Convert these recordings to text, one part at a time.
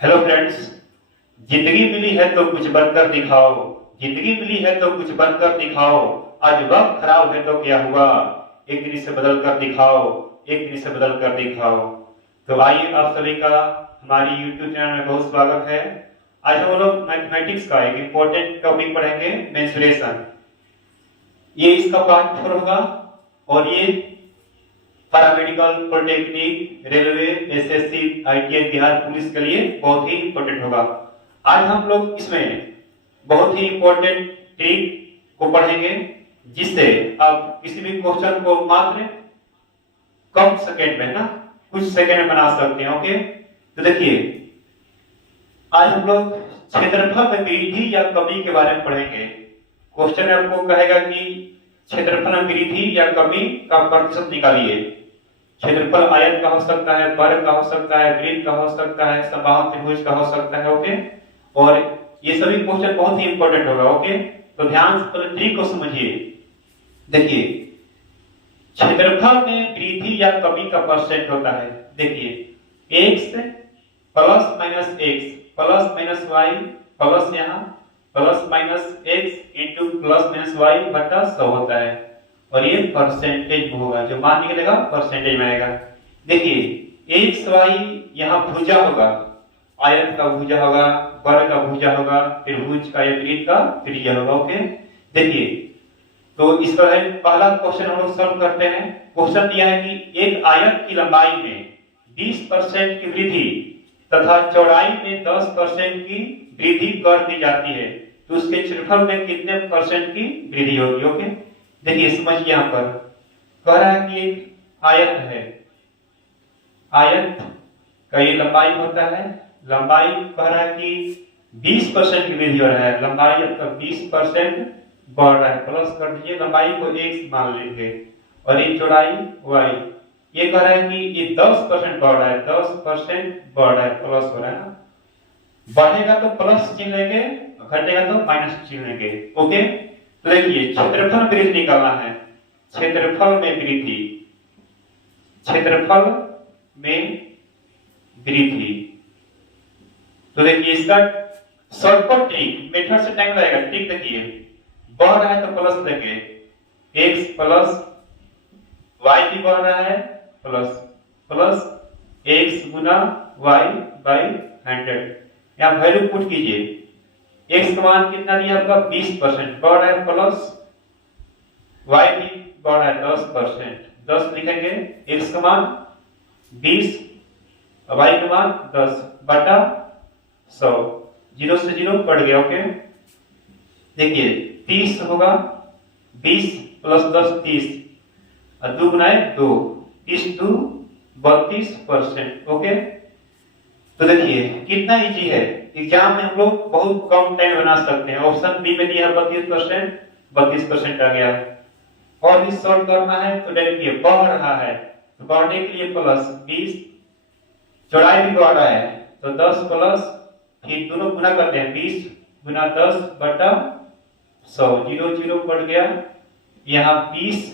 Hello friends. जिंदगी मिली है तो कुछ बनकर दिखाओ। जिंदगी मिली है तो कुछ बनकर दिखाओ। आज वक्त खराब है तो क्या हुआ, एक दिन से बदल कर दिखाओ। एक दिन से बदल कर दिखाओ। तो आइए आप सभी का हमारी YouTube चैनल में बहुत स्वागत है। आज हम लोग मैथमेटिक्स का एक इम्पोर्टेंट टॉपिक पढ़ेंगे, मेंसुरेशन। ये इसका पार्ट 4 होगा और ये paramedical, polytechnic, railway, SSC, ITI, Bihar police के लिए बहुत ही इंपॉर्टेंट होगा। आज हम लोग इसमें बहुत ही इंपॉर्टेंट ट्रिक को पढ़ेंगे, जिससे आप किसी भी क्वेश्चन को मात्र कम सेकेंड में ना कुछ सेकेंड में बना सकते हैं। ओके, तो देखिए आज हम लोग क्षेत्रफल में वृद्धि या कमी के बारे में पढ़ेंगे। क्वेश्चन आपको कहेगा कि क्षेत्रफल में वृद्धि या कमी का प्रतिशत निकालिए। क्षेत्रफल आयत का हो सकता है, वर्ग का हो सकता है, वृत्त का हो सकता है, समबाहु त्रिभुज का हो सकता है। ओके, और ये सभी क्वेश्चन बहुत ही इंपॉर्टेंट होगा। ओके, तो ध्यान से ट्रिक को समझिए। देखिए क्षेत्रफल में वृद्धि या कमी का परसेंट होता है। देखिए x plus minus X plus minus Y plus यहाँ plus minus X into plus minus Y बटा 100 होता है, और ये परसेंटेज होगा, जो मान निकलेगा परसेंटेज में आएगा। देखिए एक्स वाई यहाँ भुजा होगा, आयत का भुजा होगा, वर्ग का भुजा होगा, त्रिभुज का या वृत्त का त्रिज्या होगा। ओके, देखिए तो इस पर है पहला क्वेश्चन हम लोग सॉल्व करते हैं। क्वेश्चन दिया है कि एक आयत की लंबाई में 20% की वृद्धि तथा चौड़ाई में 10% की वृद्धि कर दी जाती है, तो उसके क्षेत्रफल में कितने परसेंट की वृद्धि होगी। ओके, देखिए समझिए, यहाँ पर कह रहा है कि एक आयत है, आयत का ये लंबाई होता है। लंबाई कह रहा है कि 20% की वृद्धि हो रहा है, लंबाई आपका 20% बढ़ रहा है, प्लस कर दीजिए, लंबाई को x मान लेंगे, और ये चौड़ाई y। ये कह रहा है कि ये 10% बढ़ रहा है, 10% बढ़ रहा है, प्लस हो रहा है ना। बढ़ेगा तो प्लस चिन्ह लेंगे, घटेगा तो माइनस चिन्ह लेंगे। ओके, तो देखिए क्षेत्रफल वृद्धि निकालना है। क्षेत्रफल में वृद्धि, क्षेत्रफल में वृद्धि, तो देखिए इसका शॉर्टकट ट्रिक मेथड से टाइम लगेगा। ट्रिक देखिए, बढ़ रहा है तो प्लस लेंगे, x प्लस y भी बढ़ रहा है, plus plus x Guna y by 100। यहाँ वैल्यू पुट कीजिए, x का मान कितना दिया आपका 20% बढ़ रहा है, प्लस y भी बढ़ रहा है 10%, 10 लिखेंगे, x का मान 20, y का मान 10 बटा 100, 0 से 0 कट गया। ओके, देखिए 30 होगा, 20 प्लस 10 30, और 2 गुना 2, 30 2 32%। ओके, तो देखिए कितना इजी है। एग्जाम में हम लोग बहुत कम टाइम बना सकते हैं। ऑप्शन बी में दिया 32%, 32% आ गया। और इस सॉल्व करना है तो देखिए बढ़ रहा है, तो बढ़ने के लिए प्लस 20, चौड़ाई भी बढ़ रहा है तो 10 प्लस, फिर दोनों गुना करते हैं, 20 गुना 10 बटा 100, 0 0 कट गया। यहाँ 20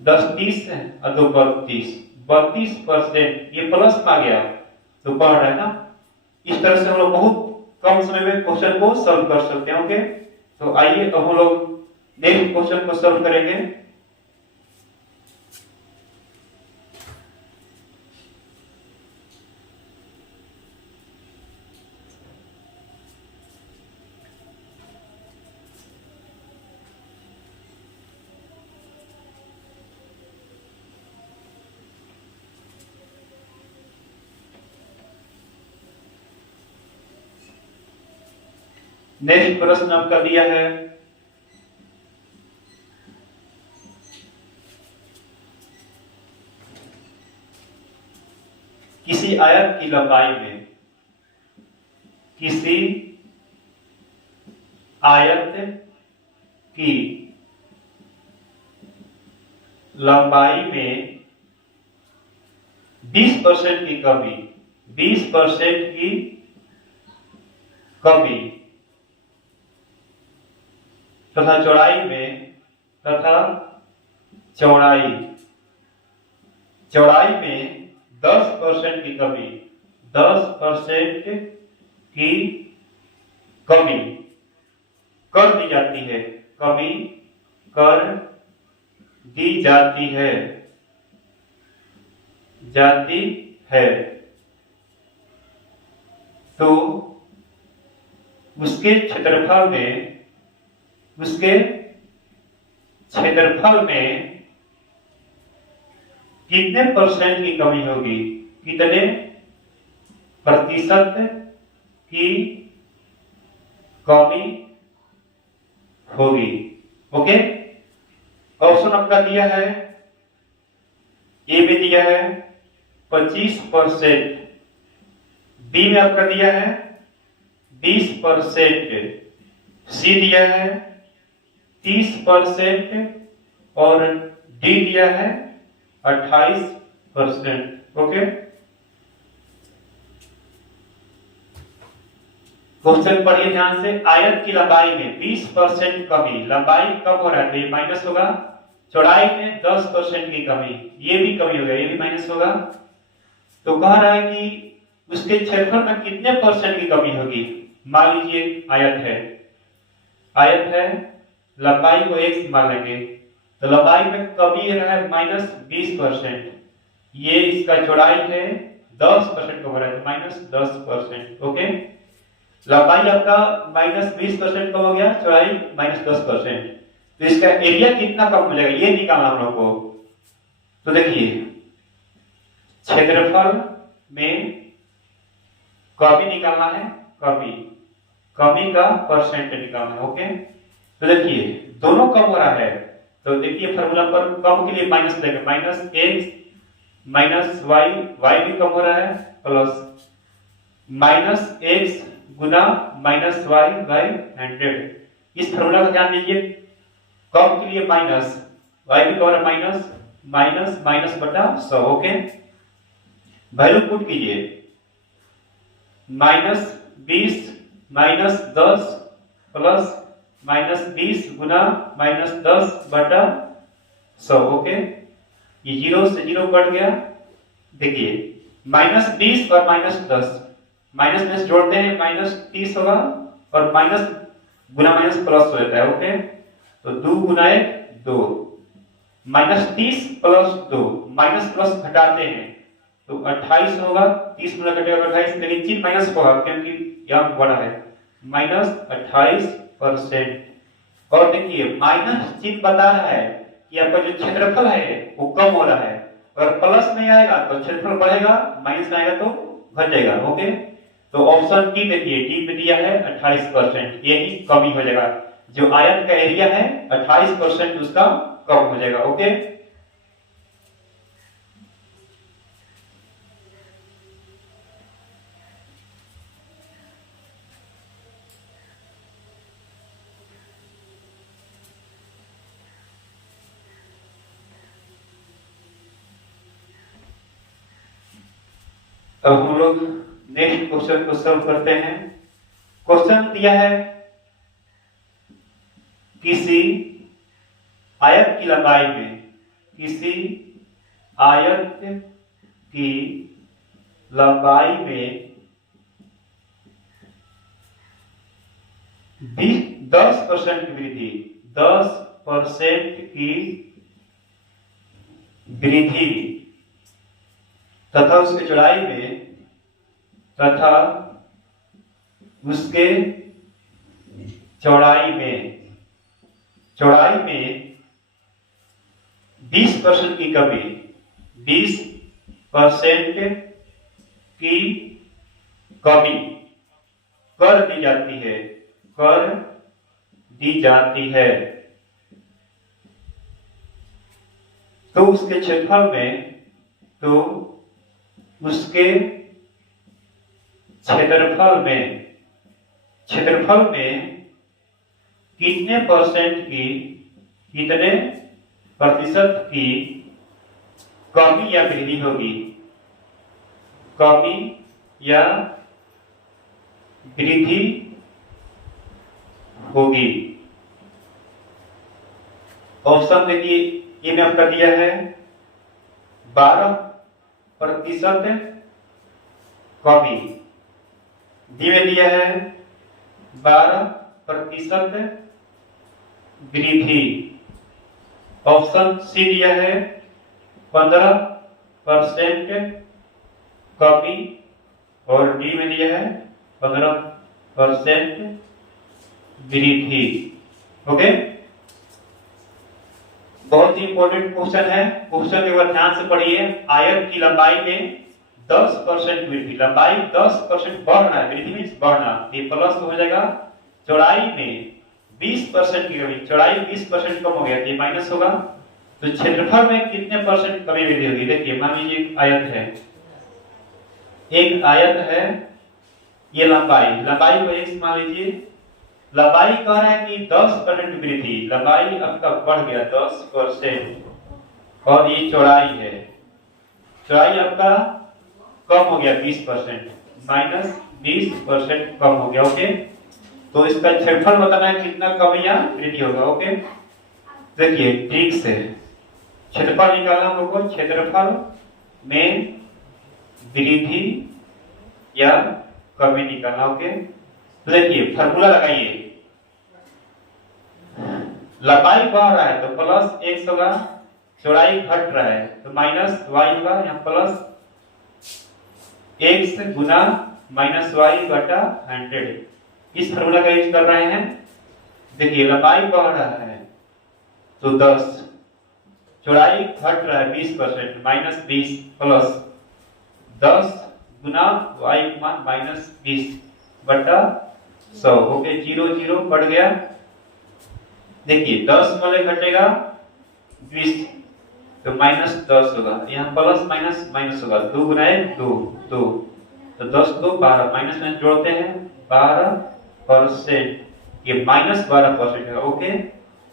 10 30 और 2 32, 32%, ये प्लस में आ गया तो बढ़ रहा है ना। इस तरह से हम लोग बहुत कम समय में क्वेश्चन को सॉल्व कर सकते हैं। ओके, तो आइए अब हम लोग नेक्स्ट क्वेश्चन को सॉल्व करेंगे। नेक्स्ट प्रश्न आपका दिया है, किसी आयत की लंबाई में, किसी आयत की लंबाई में 20% की कमी, 20% की कमी तथा चौड़ाई में, तथा चौड़ाई चौड़ाई में 10% की कमी, 10% की कमी कर दी जाती है, कमी कर दी जाती है तो उसके क्षेत्रफल में कितने परसेंट की कमी होगी, कितने प्रतिशत की कमी होगी। ओके, ऑप्शन आपका दिया है, ए में दिया है 25%, बी में आपका दिया है 20%, सी दिया है 30% और डी दिया है 28%। ओके, क्वेश्चन पढ़िए ध्यान से। आयत की लंबाई में 20% कमी, लंबाई कम हो रहा है तो ये माइनस होगा। चौड़ाई में 10% की कमी, ये भी कमी होगा, ये भी माइनस होगा। तो कह रहा है कि उसके क्षेत्रफल में कितने परसेंट की कमी होगी। मान लीजिए आयत है, लंबाई को x मान लेंगे, तो लंबाई में कमी है -20%, ये इसका चौड़ाई है 10% कम हो रहा है तो -10%। ओके, लंबाई आपका -20% कम हो गया, चौड़ाई -10%, तो इसका एरिया कितना कम हो जाएगा ये निकालना हम लोग को। तो देखिए क्षेत्रफल में कमी निकालना है, कमी का परसेंट निकालना है। ओके, तो देखिए दोनों कम हो रहा है तो देखिए फार्मूला पर कम के लिए माइनस लेंगे, -x -y भी कम हो रहा है, प्लस -x गुना -y/100। इस फार्मूला का ध्यान दीजिए, कम के लिए माइनस, y भी कम माइनस बटा 100। ओके, वैल्यू पुट कीजिए, -20 -10 प्लस -20 गुना -10 बटा 100। ओके, ये 0 से 0 कट गया। देखिए -20 और -10 माइनस में जोड़ते हैं -30 होगा और माइनस गुना माइनस प्लस हो जाता है। ओके, तो 2 गुना 1 2, -30 प्लस 2, माइनस प्लस घटाते हैं तो 28 होगा, 30 गुना कटेगा 28, लेकिन चिन्ह माइनस होगा क्योंकि यहाँ बड़ा है, -28%। और देखिए माइनस चिन्ह बता रहा है कि आपका जो क्षेत्रफल है वो कम हो रहा है, अगर प्लस नहीं आएगा तो क्षेत्रफल बढ़ेगा, माइनस में आएगा तो घट जाएगा। ओके, तो ऑप्शन डी देखिए, डी में दिया है 28%, यही कमी हो जाएगा, जो आयत का एरिया है 28% उसका कम हो जाएगा। ओके, अब हम लोग नेक्स्ट क्वेश्चन को सॉल्व करते हैं। क्वेश्चन दिया है, किसी आयत की लंबाई में 10% की वृद्धि, 10% की वृद्धि तथा उसके चौड़ाई में 20% की कमी, 20% की कमी कर दी जाती है तो उसके क्षेत्रफल में कितने प्रतिशत की कमी या वृद्धि होगी। ऑप्शन देखिए, ये में आपका दिया है 12% कमी, डी में दिया है 12% वृद्धि। ऑप्शन सी दिया है 15% कमी और डी में दिया है 15% वृद्धि। ओके, बहुत ही इंपॉर्टेंट क्वेश्चन है। क्वेश्चन के बाद ध्यान से पढ़िए। आयत की लंबाई में 10% वृद्धि, लंबाई 10% बढ़ रहा है, वृद्धि मींस बढ़ना, ये प्लस हो जाएगा। चौड़ाई में 20% की कमी, चौड़ाई 20% कम हो गया, ये माइनस होगा। तो क्षेत्रफल में कितने परसेंट कमी वृद्धि होगी? देखिए मान लीजिए एक आयत है, एक आयत है, ये लंबाई को x मान लीजिए। लंबाई कह रहा है कि 10% वृद्धि, लंबाई आपका बढ़ गया 10% और ये चौड़ाई है, चौड़ाई आपका कम हो गया 20%, माइनस 20% कम हो गया। ओके, तो इसका क्षेत्रफल बताना है कितना कमी या वृद्धि होगा। ओके, देखिए ठीक से क्षेत्रफल निकालना हम लोग को, क्षेत्रफल में वृद्धि या कमी निकालना। ओके, तो देखिए फार्मूला लगाइए, लंबाई बढ़ रहा है तो प्लस x होगा, चौड़ाई घट रहा है तो माइनस y होगा, यहाँ प्लस x गुना माइनस y बटा 100। इस फार्मूला का यूज कर रहे हैं। देखिए लंबाई बढ़ रहा है तो 10, चौड़ाई घट रहा है 20%, माइनस 20 प्लस 10 गुना y मान माइनस 20 बटा 100। ओके, 0 0 बढ़ गया। देखिए 10 वाले घटेगा 20 तो माइनस 10 होगा, यहाँ प्लस माइनस माइनस होगा, 2 गुना 1 2 2 तो 10 2 12, माइनस में जोड़ते हैं 12%, ये माइनस 12% है। ओके,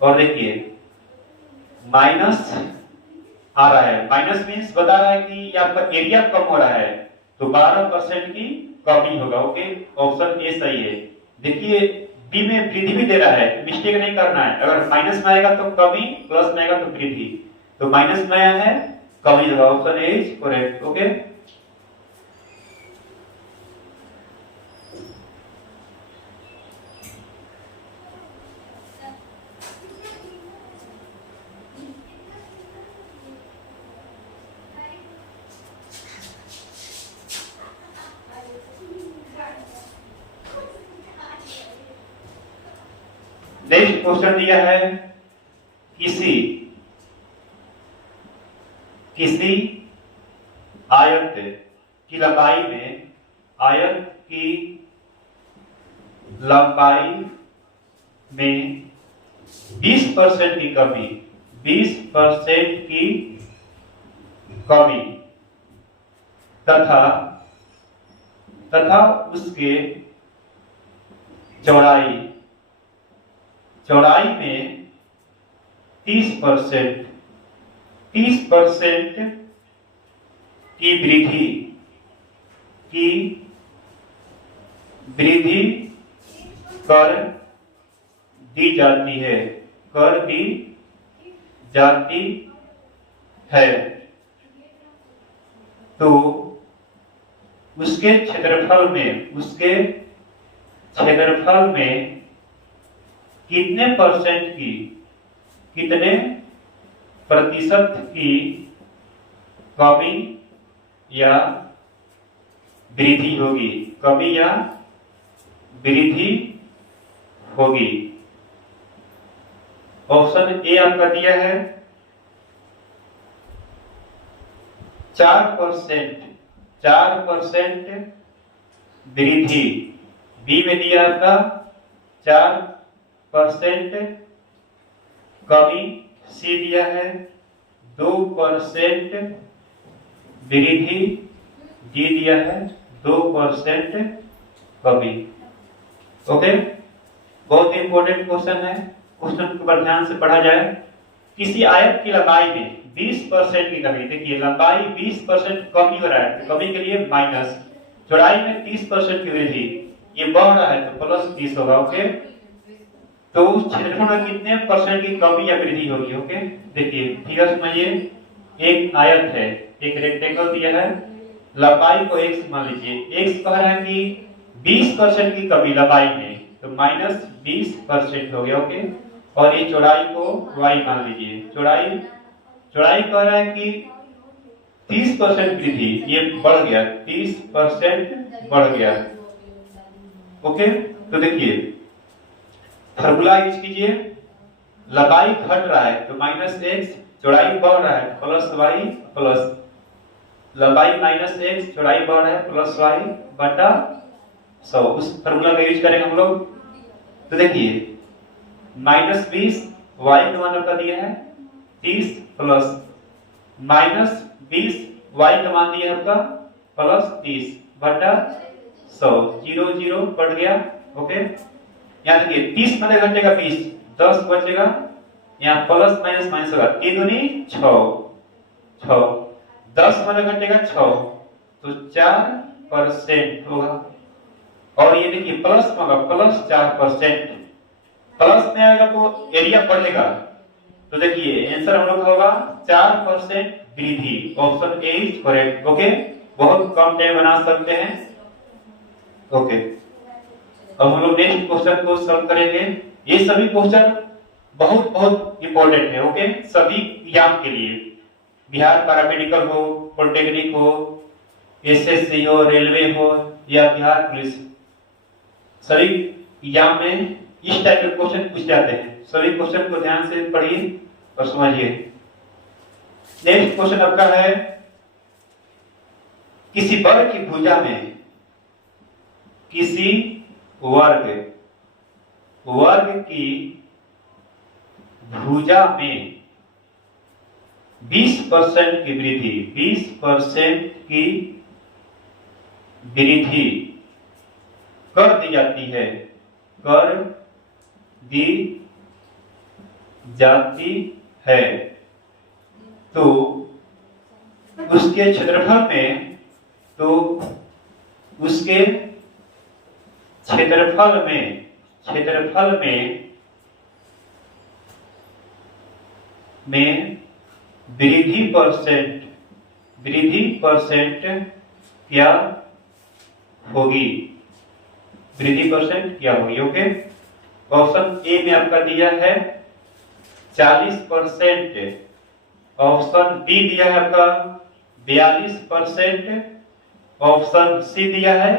और देखिए माइनस आ रहा है, माइनस मीन्स बता रहा है कि आपका एरिया कम हो रहा है तो 12% की कमी होगा। ओके, ऑप्शन ए सही है। देखिए बी में वृद्धि भी दे रहा है, मिस्टेक नहीं करना है। अगर माइनस में आएगा तो कमी, प्लस में आएगा तो वृद्धि, तो माइनस में आया है कमी होगा, option A is correct. Okay, next question दिया है, किसी आयत की लंबाई में, आयत की लंबाई में 20% की कमी, 20% की कमी तथा उसके चौड़ाई में 30% की वृद्धि कर दी जाती है तो उसके क्षेत्रफल में कितने प्रतिशत की कमी या वृद्धि होगी, कमी या वृद्धि होगी। ऑप्शन ए आपका दिया है 4% वृद्धि, बी में दिया आपका 4% कमी, सी दिया है 2% वृद्धि, डी दिया है 2% कमी। ओके, बहुत इंपॉर्टेंट क्वेश्चन है, क्वेश्चन पर ध्यान से पढ़ा जाए। किसी आयत की लंबाई में 20% की कमी, देखिए लंबाई 20% कमी हो रहा है तो कमी के लिए माइनस, चौड़ाई में 30% की वृद्धि, ये बढ़ रहा है तो प्लस 30 होगा। ओके, तो उस क्षेत्रफल में कितने परसेंट की कमी या वृद्धि होगी। ओके, देखिए फिगर समझिए, एक आयत है, एक रेक्टेंगल दिया है, लंबाई को x मान लीजिए, x कह रहा है कि 20% की कमी लंबाई में, तो माइनस 20% हो गया। ओके, और ये चौड़ाई को y मान लीजिए। चौड़ाई कह रहा है कि 30% वृद्धि, ये बढ़ गया, 30% बढ़ गया। ओके, तो देखिए फॉर्मूला यूज कीजिए, लंबाई घट रहा है तो माइनस एक्स, चौड़ाई बढ़ रहा है प्लस वाई, प्लस लंबाई माइनस एक्स, चौड़ाई बढ़ रहा है प्लस वाई बटा 100। उस फॉर्मूला का यूज करेंगे हम लोग। तो देखिए -20 वाई का मान आपका दिया है 30 प्लस -20 वाई का मान दिया है आपका प्लस 30 बटा 100, 0 0 कट गया। ओके, यहाँ देखिए 30 माने घटेगा 20, 10 बचेगा, यहाँ प्लस माइनस माइनस होगा, 3 दूनी 6, 10 माने घटेगा 6, तो 4% होगा। और ये देखिए प्लस में होगा, प्लस 4%, प्लस में आएगा तो एरिया बढ़ेगा। तो देखिए आंसर हम लोग का होगा 4% वृद्धि। Option A is correct. Okay, बहुत कम टाइम बना सकते हैं। ओके, अब हम लोग नेक्स्ट क्वेश्चन को सॉल्व करेंगे। ये सभी क्वेश्चन बहुत बहुत इंपॉर्टेंट है। ओके, सभी एग्जाम के लिए, बिहार पैरामेडिकल हो, पॉलिटेक्निक हो, एसएससी हो, रेलवे हो या बिहार पुलिस, सभी एग्जाम में इस टाइप के क्वेश्चन पूछ जाते हैं। सभी क्वेश्चन को ध्यान से पढ़िए और समझिए। नेक्स्ट क्वेश्चन आपका है, किसी वर्ग की भुजा में, किसी वर्ग की भुजा में 20% की वृद्धि, 20% की वृद्धि कर दी जाती है, कर दी जाती है, तो उसके क्षेत्रफल में, तो उसके क्षेत्रफल में वृद्धि परसेंट क्या होगी, वृद्धि परसेंट क्या होगी। ओके, ऑप्शन ए में आपका दिया है 40%, ऑप्शन बी दिया है आपका 42%, ऑप्शन सी दिया है